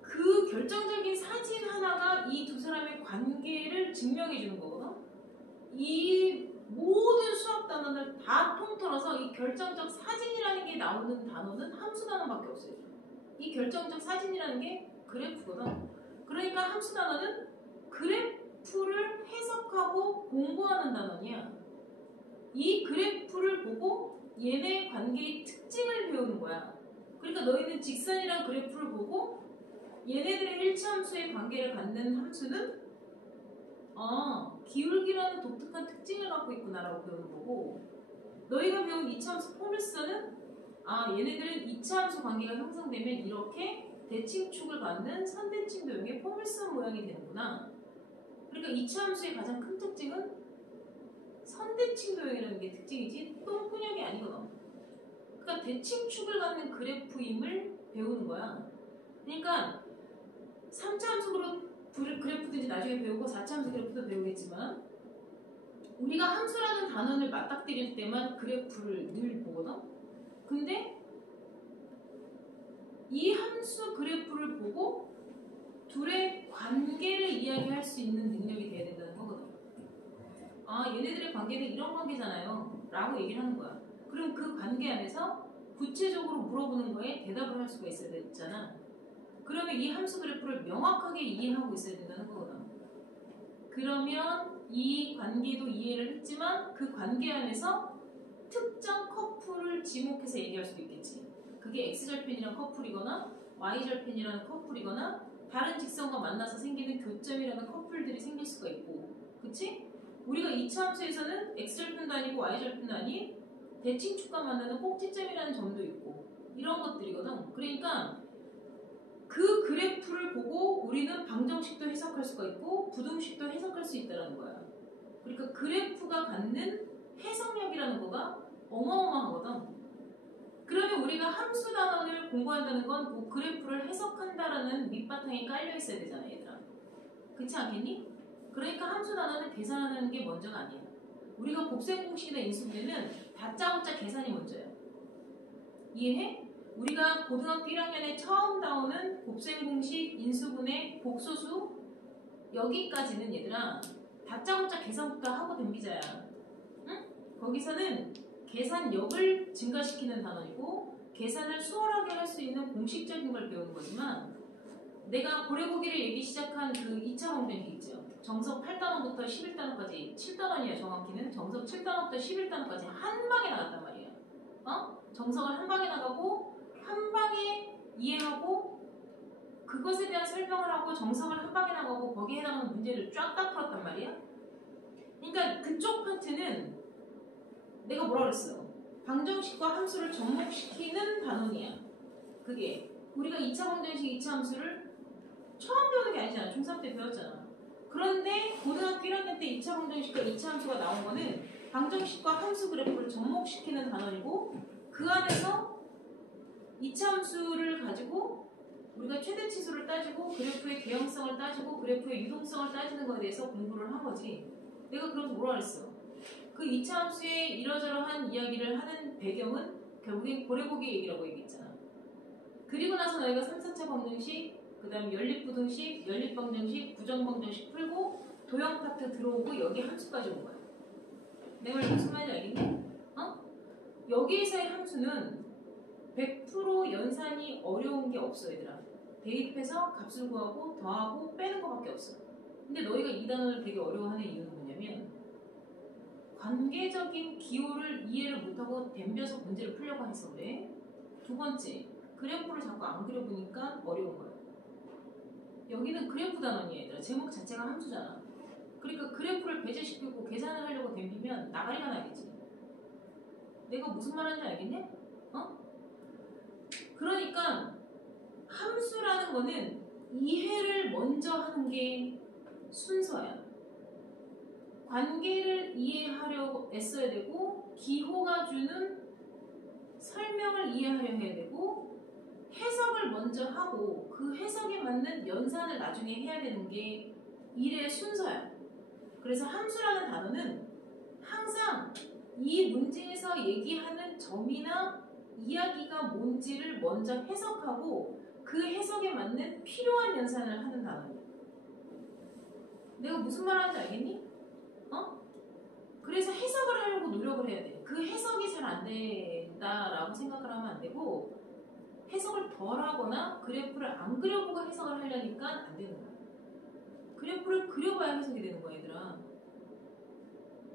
그 결정적인 사진 하나가 이 두 사람의 관계를 증명해 주는 거거든. 이 모든 수학 단원을 다 통틀어서 이 결정적 사진이라는 게 나오는 단어는 함수 단어밖에 없어요. 이 결정적 사진이라는 게 그래프거든. 그러니까 함수 단어는 그래프를 해석하고 공부하는 단어냐. 이 그래프를 보고 얘네 관계의 특징을 배우는 거야. 그러니까 너희는 직선이랑 그래프를 보고 얘네들의 일치함수의 관계를 갖는 함수는 기울기라는 독특한 특징을 갖고 있구나라고 배우는 거고, 너희가 배운 이차함수 포물선은 얘네들은 이차함수 관계가 형성되면 이렇게 대칭축을 갖는 선대칭 도형의 포물선 모양이 되는구나. 그러니까 이차함수의 가장 큰 특징은 선대칭 도형이라는 게 특징이지 똥꾸녕이 아니거든. 그러니까 대칭축을 갖는 그래프임을 배우는 거야. 그러니까 3차 함수 그래프도 이제 나중에 배우고 4차 함수 그래프도 배우겠지만 우리가 함수라는 단원을 맞닥뜨릴 때만 그래프를 늘 보거든. 근데 이 함수 그래프를 보고 둘의 관계를 이야기할 수 있는 능력이 돼야 된다는 거거든. 얘네들의 관계는 이런 관계잖아요 라고 얘기를 하는 거야. 그럼 그 관계 안에서 구체적으로 물어보는 거에 대답을 할 수가 있어야 되잖아. 그러면 이 함수 그래프를 명확하게 이해하고 있어야 된다는 거거든. 그러면 이 관계도 이해를 했지만 그 관계 안에서 특정 커플을 지목해서 얘기할 수도 있겠지. 그게 X절편이랑 커플이거나 Y절편이라는 커플이거나 다른 직선과 만나서 생기는 교점이라는 커플들이 생길 수가 있고, 그치? 우리가 2차 함수에서는 X절편도 아니고 Y절편도 아닌 대칭축과 만나는 꼭지점이라는 점도 있고 이런 것들이거든. 그러니까 그 그래프를 보고 우리는 방정식도 해석할 수가 있고 부등식도 해석할 수 있다는 거야. 그러니까 그래프가 갖는 해석력이라는 거가 어마어마하거든. 그러면 우리가 함수 단원을 공부한다는 건 그 그래프를 해석한다라는 밑바탕이 깔려 있어야 되잖아, 얘들아. 그렇지 않겠니? 그러니까 함수 단원을 계산하는 게 먼저가 아니야. 우리가 곱셈 공식이나 인수분해는 다짜고짜 계산이 먼저야. 이해해? 우리가 고등학교 1학년에 처음 나오는 곱셈 공식, 인수분해, 복소수 여기까지는 얘들아 다짜고짜 계산부터 하고 덤비자야. 응? 거기서는 계산력을 증가시키는 단원이고 계산을 수월하게 할 수 있는 공식적인 걸 배우는 거지만, 내가 고래고기를 얘기 시작한 그 2차 방정식 있죠. 정석 8단원부터 11단원까지 7단원이야. 정확히는 정석 7단원부터 11단원까지 한 방에 나갔단 말이야. 정석을 한 방에 나가고 한 방에 이해하고 그것에 대한 설명을 하고 정석을 한 방에 나가고 거기에 해당하는 문제를 쫙 다 풀었단 말이야. 그러니까 그쪽 파트는 내가 뭐라 그랬어? 방정식과 함수를 접목시키는 단원이야. 그게 우리가 2차 방정식, 2차 함수를 처음 배우는 게 아니잖아. 중3 때 배웠잖아. 그런데 고등학교 1학년 때 2차 방정식과 2차 함수가 나온 거는 방정식과 함수 그래프를 접목시키는 단원이고, 그 안에서 2차 함수를 가지고 우리가 최대치수를 따지고 그래프의 개형성을 따지고 그래프의 유동성을 따지는 거에 대해서 공부를 한 거지. 내가 그래서 뭐라 그랬어? 그 2차 함수의 이러저러한 이야기를 하는 배경은 결국엔 고래고기 얘기라고 얘기했잖아. 그리고 나서 너희가 3, 4차 방정식, 그 다음에 연립부등식, 연립방정식, 부정방정식 풀고 도형 파트 들어오고 여기 함수까지 온 거야. 내 말 무슨 말인지 알겠니? 여기에서의 함수는 100% 연산이 어려운 게 없어, 얘들아. 대입해서 값을 구하고 더하고 빼는 거밖에 없어. 근데 너희가 이 단어를 되게 어려워하는 이유는 뭐냐면 관계적인 기호를 이해를 못하고 덤벼서 문제를 풀려고 해서 그래. 두 번째, 그래프를 자꾸 안 그려보니까 어려운 거야. 여기는 그래프 단원이야, 얘들아. 제목 자체가 함수잖아. 그러니까 그래프를 배제시키고 계산을 하려고 덤비면 나가리가 나겠지. 내가 무슨 말하는지 알겠냐? 그러니까 함수라는 거는 이해를 먼저 하는 게 순서야. 관계를 이해하려고 애써야 되고 기호가 주는 설명을 이해하려 해야 되고 해석을 먼저 하고 그 해석에 맞는 연산을 나중에 해야 되는 게 일의 순서야. 그래서 함수라는 단어는 항상 이 문제에서 얘기하는 점이나 이야기가 뭔지를 먼저 해석하고 그 해석에 맞는 필요한 연산을 하는 단어야. 내가 무슨 말 하는지 알겠니? 그래서 해석을 하려고 노력을 해야 돼. 그 해석이 잘 안 된다라고 생각을 하면 안 되고 해석을 덜 하거나 그래프를 안 그려보고 해석을 하려니까 안 되는 거야. 그래프를 그려봐야 해석이 되는 거야, 얘들아.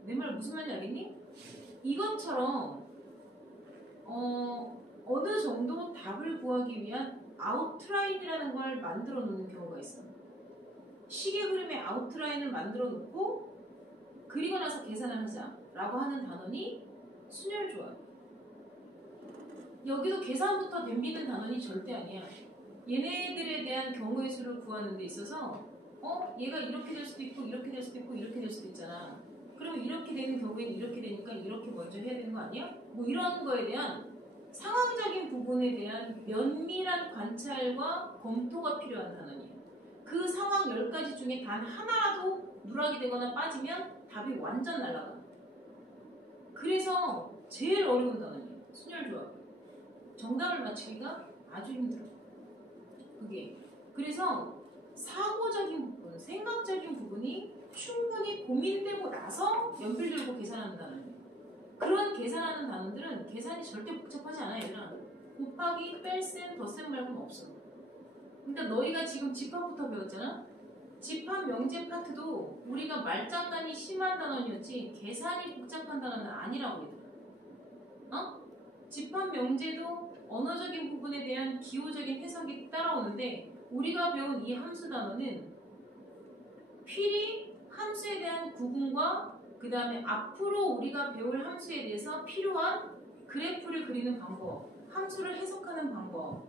내 말 무슨 말인지 알겠니? 이것처럼 어느 정도 답을 구하기 위한 아웃라인이라는 걸 만들어 놓는 경우가 있어. 시계 그림의 아웃라인을 만들어 놓고 그리고 나서 계산을 하자 라고 하는 단원이 순혈조합. 여기도 계산부터 덤비는 단원이 절대 아니야. 얘네들에 대한 경우의 수를 구하는 데 있어서 얘가 이렇게 될 수도 있고 이렇게 될 수도 있고 이렇게 될 수도 있잖아. 그러면 이렇게 되는 경우에는 이렇게 되니까 이렇게 먼저 해야 되는 거 아니야? 뭐 이런 거에 대한 상황적인 부분에 대한 면밀한 관찰과 검토가 필요한 단원이야. 그 상황 10가지 중에 단 하나라도 누락이 되거나 빠지면 답이 완전 날아가. 그래서 제일 어려운 단원이야. 순혈조합. 정답을 맞추기가 아주 힘들어. 그게. 그래서 사고적인 부분, 생각적인 부분이 충분히 고민되고 나서 연필 들고 계산하는 단원이에요. 그런 계산하는 단원들은 계산이 절대 복잡하지 않아, 얘들아. 곱하기, 뺄셈, 덧셈 말고는 없어. 그러니까 너희가 지금 집합부터 배웠잖아? 집합 명제 파트도 우리가 말장난이 심한 단원이었지 계산이 복잡한 단원은 아니라고 얘들아. 집합 명제도 언어적인 부분에 대한 기호적인 해석이 따라오는데 우리가 배운 이 함수 단어는 필히 함수에 대한 구분과 그 다음에 앞으로 우리가 배울 함수에 대해서 필요한 그래프를 그리는 방법, 함수를 해석하는 방법,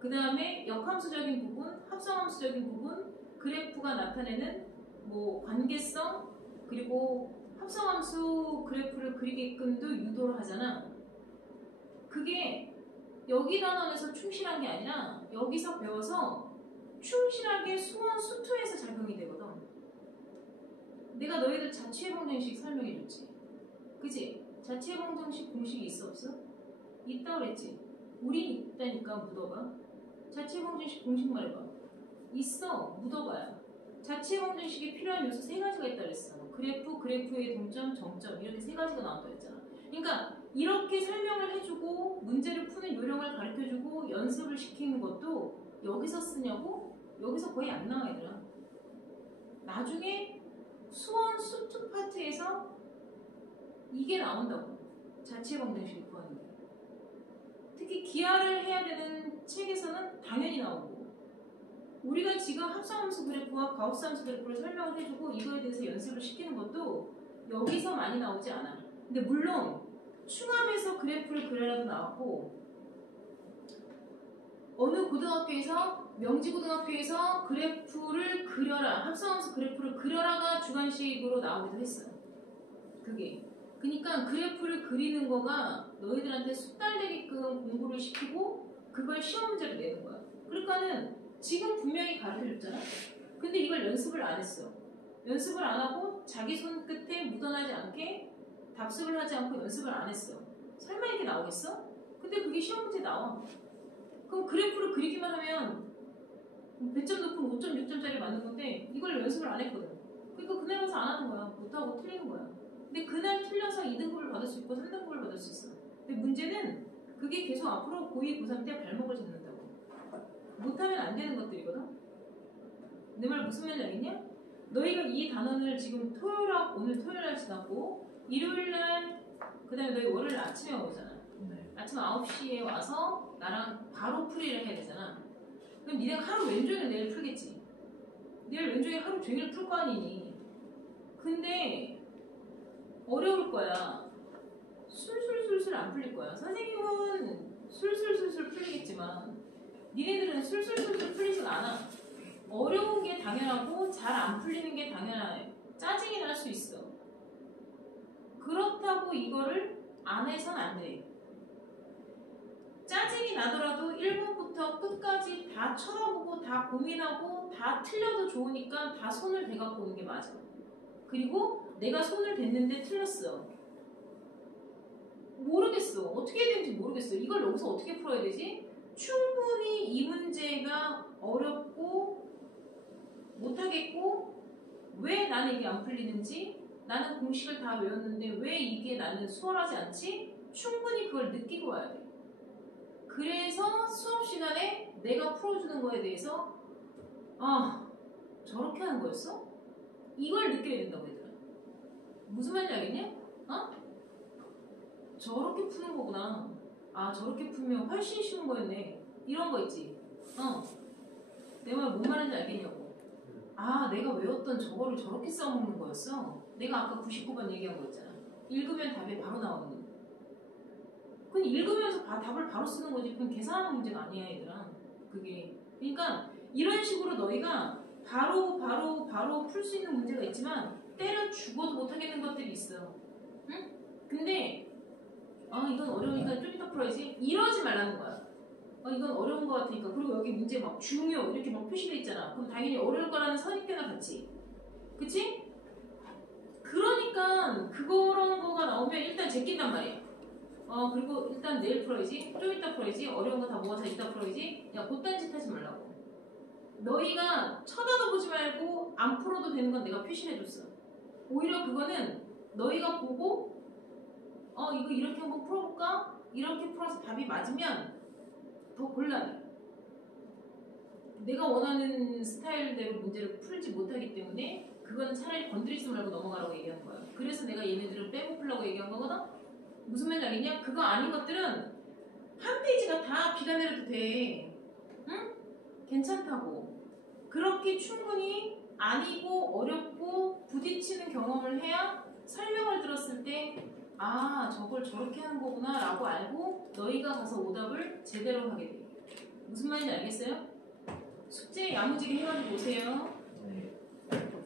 그 다음에 역함수적인 부분, 합성함수적인 부분, 그래프가 나타내는 뭐 관계성, 그리고 합성함수 그래프를 그리게끔도 유도를 하잖아. 그게 여기 단원에서 충실한 게 아니라 여기서 배워서 충실하게 수원 수투에서 작용이 되거든. 내가 너희들 자취해봉정식 설명해줬지. 그치? 자취해봉정식 공식이 있어 없어? 있다 그랬지? 우린 있다니까 묻어봐. 자취해봉정식 공식 말해봐. 있어. 묻어봐야. 자취해봉정식에 필요한 요소 3가지가 있다 그랬어. 그래프, 그래프의 동점, 정점 이렇게 3가지가 나온다 그랬잖아. 그러니까 이렇게 설명을 해주고 문제를 푸는 요령을 가르쳐주고 연습을 시키는 것도 여기서 쓰냐고? 여기서 거의 안 나와 얘들아. 나중에 수원 수투 파트에서 이게 나온다고. 자취해봉정식을 구하는 게. 특히 기하를 해야 되는 책에서는 당연히 나오고 우리가 지금 합성함수 그래프와 가우스함수 그래프를 설명을 해주고 이거에 대해서 연습을 시키는 것도 여기서 많이 나오지 않아. 근데 물론 충암에서 그래프를 그려라도 나왔고 어느 고등학교에서 명지고등학교에서 그래프를 그려라, 합성함수 그래프를 그려라가 주관식으로 나오기도 했어요. 그게. 그러니까 그래프를 그리는 거가 너희들한테 숙달되게끔 공부를 시키고 그걸 시험 문제로 내는 거야. 그러니까는 지금 분명히 가르쳐줬잖아. 근데 이걸 연습을 안 했어. 연습을 안 하고 자기 손끝에 묻어나지 않게 답습을 하지 않고 연습을 안 했어. 설마 이렇게 나오겠어? 근데 그게 시험 문제에 나와. 그럼 그래프를 그리기만 하면 100점 높은 5.6점짜리 맞는 건데 이걸 연습을 안 했거든. 그러니까 그날 가서 안 하는 거야. 못하고 틀리는 거야. 근데 그날 틀려서 2등급을 받을 수 있고 3등급을 받을 수 있어. 근데 문제는 그게 계속 앞으로 고2, 고3 때 발목을 잡는다고. 못하면 안 되는 것들이거든. 내 말 무슨 말인지 알겠냐? 너희가 이 단원을 지금 오늘 토요일날 지났고 일요일날 그 다음에 너희 월요일 아침에 오잖아. 네. 아침 9시에 와서 나랑 바로 풀이를 해야 되잖아. 그럼 니네가 하루 왼종일 내일 풀겠지. 내일 왼종일 하루 종일 풀 거 아니니. 근데 어려울 거야. 술술술술 안 풀릴 거야. 선생님은 술술술술 풀리겠지만 니네들은 술술술술 풀리지가 않아. 어려운 게 당연하고 잘 안 풀리는 게 당연해. 짜증이 날 수 있어. 그렇다고 이거를 안 해선 안 돼. 짜증이 나더라도 1번부터 끝까지 다 쳐다보고 다 고민하고 다 틀려도 좋으니까 다 손을 대갖고 오는 게 맞아. 그리고 내가 손을 댔는데 틀렸어. 모르겠어. 어떻게 해야 되는지 모르겠어. 이걸 여기서 어떻게 풀어야 되지? 충분히 이 문제가 어렵고 못하겠고 왜 나는 이게 안 풀리는지 나는 공식을 다 외웠는데 왜 이게 나는 수월하지 않지? 충분히 그걸 느끼고 와야 돼. 그래서 수업 시간에 내가 풀어주는 거에 대해서 아 저렇게 하는 거였어? 이걸 느껴야 된다고 얘들아. 무슨 말인지 알겠냐? 어? 저렇게 푸는 거구나. 아 저렇게 풀면 훨씬 쉬운 거였네. 이런 거 있지. 내 말 뭔 말인지 알겠냐고. 아 내가 외웠던 저거를 저렇게 써먹는 거였어. 내가 아까 99번 얘기한 거였잖아. 읽으면 답이 바로 나오는 거. 그건 읽으면서 답을 바로 쓰는 거지. 그건 계산하는 문제가 아니야 얘들아. 그게. 그러니까 이런 식으로 너희가 바로 풀 수 있는 문제가 있지만 때려 죽어도 못하겠는 것들이 있어. 응? 근데 이건 어려우니까 좀 이따 풀어야지. 이러지 말라는 거야. 이건 어려운 거 같으니까. 그리고 여기 문제 막 중요 이렇게 막 표시돼 있잖아. 그럼 당연히 어려울 거라는 선입견을 갖지. 그치? 그러니까 그런 거가 나오면 일단 제낀단 말이야. 그리고 일단 내일 풀어야지. 좀 이따 풀어야지. 어려운 거 다 모아서 이따 풀어야지. 야 그딴 짓 하지 말라고. 너희가 쳐다도 보지 말고 안 풀어도 되는 건 내가 표시를 해줬어. 오히려 그거는 너희가 보고 이거 이렇게 한번 풀어볼까? 이렇게 풀어서 답이 맞으면 더 곤란해. 내가 원하는 스타일대로 문제를 풀지 못하기 때문에 그건 차라리 건드리지 말고 넘어가라고 얘기하는 거야. 그래서 내가 얘네들을 빼고 풀라고 얘기한 거거든? 무슨 말인지 알겠냐? 그거 아닌 것들은 한 페이지가 다 비가 내려도 돼. 응? 괜찮다고. 그렇게 충분히 아니고 어렵고 부딪히는 경험을 해야 설명을 들었을 때 저걸 저렇게 하는 거구나 라고 알고 너희가 가서 오답을 제대로 하게 돼. 무슨 말인지 알겠어요? 숙제 야무지게 해가지고 오세요. 네.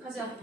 가자.